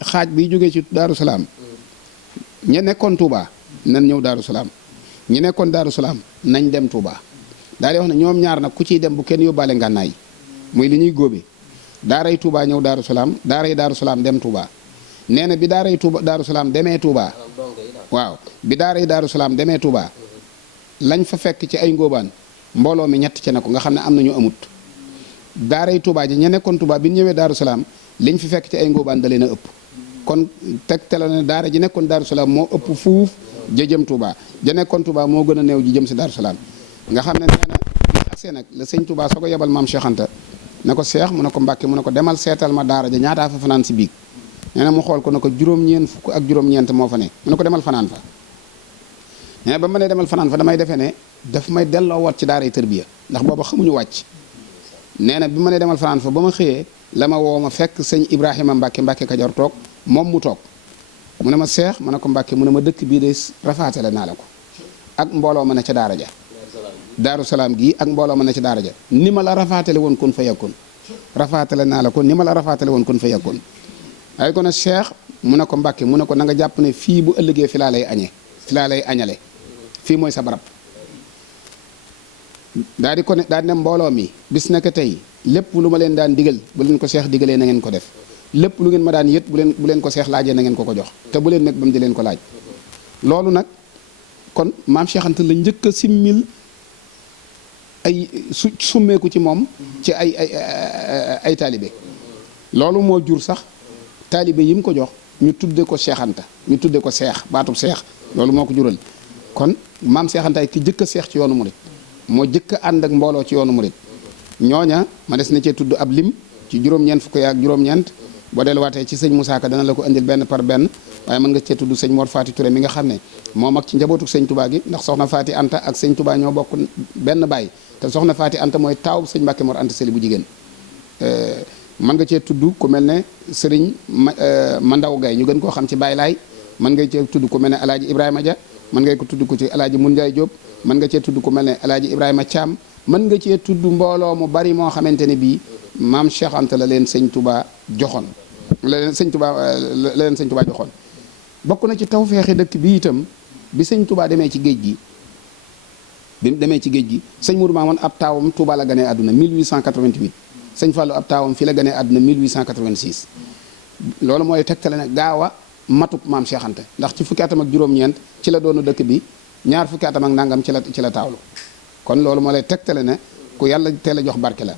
xaaj bi jógee ci Darou Salaam ña nekkoon Touba nañ ñëw Darou Salaam ñi nekkoon Darou Salaam nañ dem Touba daal di wax ne ñoom ñaar nag ku ciy dem bu kenn yóbbaale ngànnaay muy li ñuy góobe daaray Touba ñëw Darou Salaam daaray Darou Salaam dem Touba nee na bi daaray Touba Darou Salaam demee Touba waaw bi daaray Darou Salaam demee Touba lañ fa fekk ci ay ngóobaan mbooloo mi ñett ci ne ko nga xam ne am na ñu amut daaray Touba ji ña nekkoon Touba bi ñu ñëwee Darou Salaam liñ fi fekk ci ay ngóobaan da leen a ëpp kon tegtale ne daara ji nekkoon Darou Salaam moo ëpp fuuf ja jëm Touba ja nekkoon Touba moo gën a néew ji jëm si Darou Salaam nga xam ne nee na bi agsee nag la sëñ Touba soo ko yebal maam Cheikh Anta ne ko Cheikh mu ne ko Mbàkke mu ne ko demal seetal ma daara ja ñaataa fa fanaan si biig nee na mu xool ko ne ko juróom-ñeent fukk ak juróom-ñeent moo fa ne mu ne ko demal fanaan fa nee na ba ma ne demal fanaan fa damay defee ne daf may delloo wat ci daaray tërbiya ndax booba xamuñu wàcc nee na bi ma ne demal fanaan fa ba ma xëyee la ma woo ma fekk sëñ Ibrahima Mbàkke Mbàkke Kajoor toog moom mu toog mu ne ma Seex mu ne ko Mbàkke mu ne ma dëkk bii de rafaatale naa la ko ak mbooloo ma ne ca daara ja Daaru Salaam gii ak mbooloo ma ne ca daara ja ni ma la rafaatale woon kun fa yakkoon rafaatale naa la ko ni ma la rafaatale woon kun fa yakkoon ay ko ne Seex mu ne ko Mbàkke mu ne ko na nga jàpp ne fii bu ëllëgee fi laa lay añee fi laa lay añale fii mooy sa barab daa di ko ne daa di ne mbooloo mi bis naka tey lépp lu ma leen daan digal bu leen ko Seex digalee na ngeen ko def lépp lu ngeen ma daan yët bu leen ko Seex laajee na ngeen ko jox te bu leen nekk ba mu di leen ko laaj loolu nag kon maam Cheikh Anta la njëkk a simmil ay summeeku ci moom ci ay taalibe loolu moo jur sax taalibe yi mu ko jox ñu tudde ko Cheikh Anta ñu tudde ko seex baatub seex loolu moo ko jural kon maam Cheikh Anta ki jëkk a seex ci yoonu murit moo jëkk a ànd ak mbooloo ci yoonu murit ñooña ma des na cee tudd ab lim ci juróom-ñeent fukk ak juróom-ñeent boo delluwaatee ci sëñ Moussa Ka dana la ko indil benn par benn waaye mën nga cee tudd sëñ Mor Fati Touré mi nga xam ne moo mag ci njabootu sëñ Touba gi ndax soxna Fati Anta ak sëñ Touba ñoo bokk benn baay te soxna Fati Anta mooy taaw sëñ Mbàkke Mor Anta Sali bu jigéen mën nga cee tudd ku mel ne sëriñ Mandaw Gay ñu gën koo xam ci Baay Laay mën nga cee tudd ku mel ne alaaji Ibrahima Dia mën nga ko tudd ko ci alaaji Mun Njaay Jóob mën nga cee tudd ku mel ne alaaji Ibrahima Thiam mën nga cee tudd mbooloo mu bari moo xamante ne bii maam Cheikh Anta la leen sëñ Touba joxoon la leen sëñ Touba joxoon bokk na ci tawfeexi dëkk bi itam bi sëñ Touba demee ci géej gi bi mu demee ci géej gi sëñ Mourou Mamoun ab taawam Touba la ganee àdduna 1888 sëñ Fallou ab taawam fii la ganee àdduna 1886 loolu mooy tegtale ne gaaw a matuk maam Cheikh Anta ndax ci fukki atam ak juróom-ñeent ci la doonu dëkk bi ñaar fukki atam ak nangam ci la taawlu kon loolu moo lay tegtale ne ku yàlla teel a jox barke la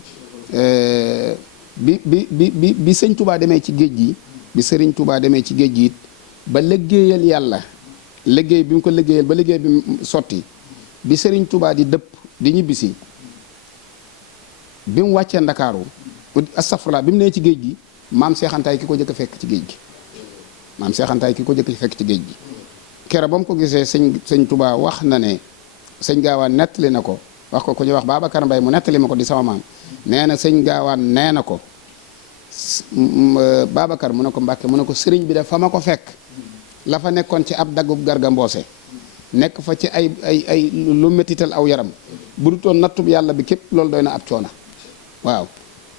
bi sëñ Touba demee ci géej gi bi sëriñ Touba demee ci géej gi it ba liggéeyal yàlla liggéey bi mu ko liggéeyal ba liggéey bi mu sotti bi sëriñ Touba di dëpp di ñibbisi bi mu wàccee Ndakaaru astafurlah bi mu nee ci géej gi maam Cheikh Anta ki ko jëkk a fekk ci géej gi maam Cheikh Anta ki ko jëkk fekk ci géej gi kere ba mu ko gisee sëñ Touba wax na ne sëñ Gaawaan nettali na ko wax ko ku ñuy wax Babacar Mbay mu nettali ma ko di sama maam nee na sëñ Gaawaan nee na ko Babacar mu ne ko Mbàkke mu ne ko sëriñ bi def fa ma ko fekk la fa nekkoon ci ab daggub garga mboose nekk fa ci ay lu mettital aw yaram bu du toon nattub yàlla bi képp loolu doy na ab coona waaw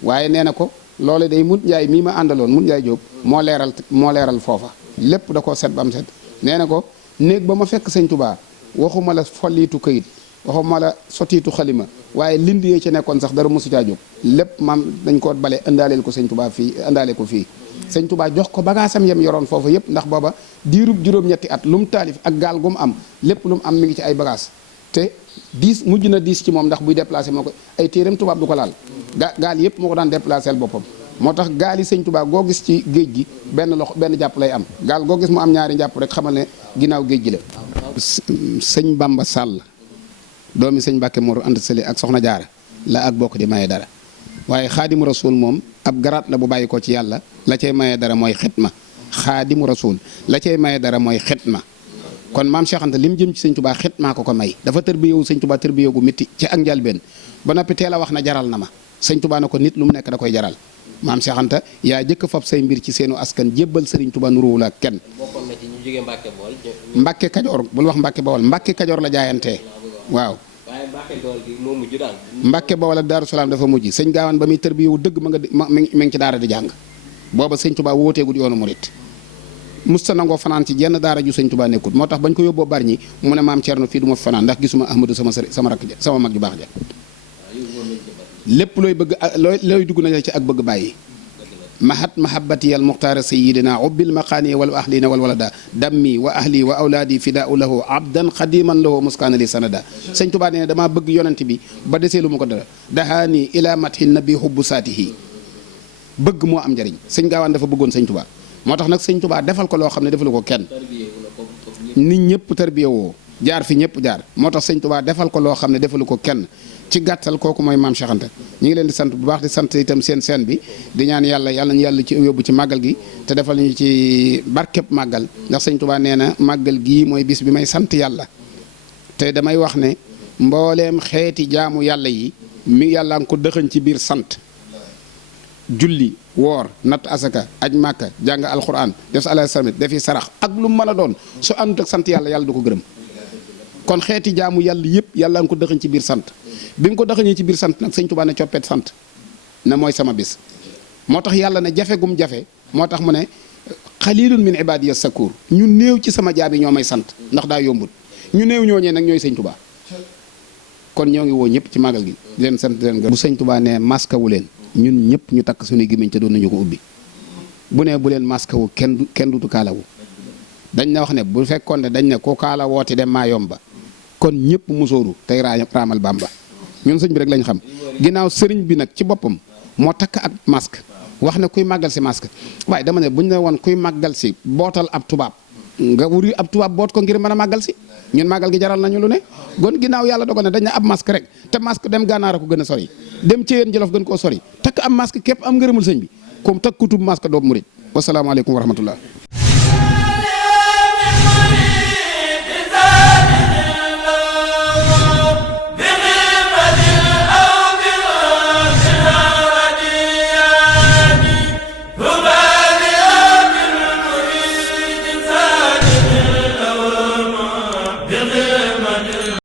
waaye nee na ko loolu day mut njaay mii ma àndaloon mut njaay jóob moo leeral foofa lépp da koo set ba mu set nee na ko néeg ba ma fekk sëñ Touba waxuma la folliitu këyit waxuma la sotiitu xalima waaye lind yee ci nekkoon sax dara mosu caa jóg lépp maam dañ ko bale indaaleel ko sëñ Touba fii indaale ko fii sëñ Touba jox ko bagaasam yem yoroon foofu yëpp ndax booba diirub juróom-ñetti at lu mu taalif ak gaal gu mu am lépp lu mu am mi ngi ci ay bagaas te mujj na diis ci moom ndax buy déplacé moo ko ay téeram tubaab du ko laal gaal yëpp moo ko daan déplacé boppam moo tax gaal yi sëñ Touba goo gis ci géej gi benn jàpp lay am gaal goo gis mu am ñaari jàpp rek xamal ne ginnaaw géej gi la sëñ Bamba Sall doomi sëñ Mbàkke Mor Anta Sali ak soxna Jaara la ak bokk di maye dara waaye xaadimu rasul moom ab garaat la bu bàyyi ko ci yàlla la cay maye dara mooy xitma xaadimu rasul la cay maye dara mooy xitma kon maam Cheikh Anta li mu jëm ci sëñ Touba xitmaa ko may dafa tërbiyewu sëñ Touba tërbiyewu gu métti ci ak njalbeen ba noppi teel a wax na jaral na ma sëñ Touba na ko nit lu mu nekk da koy jaral maam Cheikh Anta yaa jëkk fab say mbir ci seenu askan jébbal sëriñ Touba nuruwul ak kenn Mbàkke Kajoor bul wax Mbàkke Bawol Mbàkke Kajoor la jaayantee waaw waaye Mbàkke Bawol gi moo mujj daal Mbàkke Bawol ak Daaru Salaam dafa mujj sëñ Gaawaan ba muy tërbiyewu dëgg mi ngi ci daara di jàng booba sëñ Tuubaa wóoteegul yoonu murit musta nangoo fanaan ci jenn daara ju sëñ Tuubaa nekkut moo tax bañ ko yóbboo Bargny mu ne maam Thierno fii du ma fi fanaan ndax gisuma Ahmadou sama rakk ja sama mag ju baax ja lépp looy bëgg looy dugg na ci ak bëgg bàyyi mahat mahabbati al muxtaara sayidina ubbil maqaani wal ahlina wal walada dammi wa ahli wa awlaadi fidaau lahu abdan xadiman lahu muskaana li sanada sëñ Tuubaa nee damaa bëgg yonent bi ba desee lu mu ko dara dahaani ila mathi nabi hubbu saatihi bëgg moo am njariñ sëñ Gaawaan dafa bëggoon sëñ Tuubaa moo tax nag sëñ Tuubaa defal ko loo xam ne defalu ko kenn nit ñëpp tarbiya woo jaar fi ñëpp jaar moo tax sëñ Tuubaa defal ko loo xam ne defalu ko kenn ci gàttal kooku mooy maam Cheikh Anta ñu ngi leen di sant bu baax di sant itam seen bi di ñaan yàlla nañu yàlla ci yóbbu ci màggal gi te defal ñu ci barkeb màggal ndax sëñ Tuubaa nee na màggal gii mooy bis bi may sant yàlla te damay wax ne mbooleem xeeti jaamu yàlla yi mi yàlla nga ko dëxëñ ci biir sant julli woor natt asaka aj màkka jàng alquran def sa alayhi salaam defi sarax ak lu mën a doon su àndut ak sant yàlla du ko gërëm kon xeeti jaamu yàlla yëpp yàlla nga ko dëxëñ ci biir sant bi mu ko dëxëñee ci biir sant nag sëñ Tuubaa ne coppet sant ne mooy sama bis moo tax yàlla ne jafe gum jafe moo tax mu ne xalilun min ibadiya sakuur ñu néew ci sama jaabi ñoo may sant ndax daa yombut ñu néew ñooñee nag ñooy sëñ Tuubaa kon ñoo ngi woo ñëpp ci màggal gi di leen sant di leen gërëm bu sëñ Tuubaa ne maskawu leen ñun ñëpp ñu takk suñuy gémmiñ te doon nañu ko ubbi bu ne bu leen maskawu kenn dutu kaalawu dañ na wax ne bu fekkoon ne dañ ne ko kaala woote dem maa yomba kon ñëpp musóoru tey raamal Bàmba ñun sëñ bi rek lañ xam ginnaaw sëriñ bi nag ci boppam moo takk ak masque wax ne kuy màggal si masque waaye dama ne buñ ne woon kuy màggal si bootal ab tubaab nga wuri ab tubaab boot ko ngir mën a màggal si ñun màggal gi jaral nañu lu ne gon ginnaaw yàlla dogal ne dañ ne ab masque rek te masque dem gànnaar a ko gën a sori dem ci yéen jolof gën koo sori takk am masque képp am ngërëmul sëñ bi comme takkutub masque doobu murit wasalaamaaleykum wa rahmatullah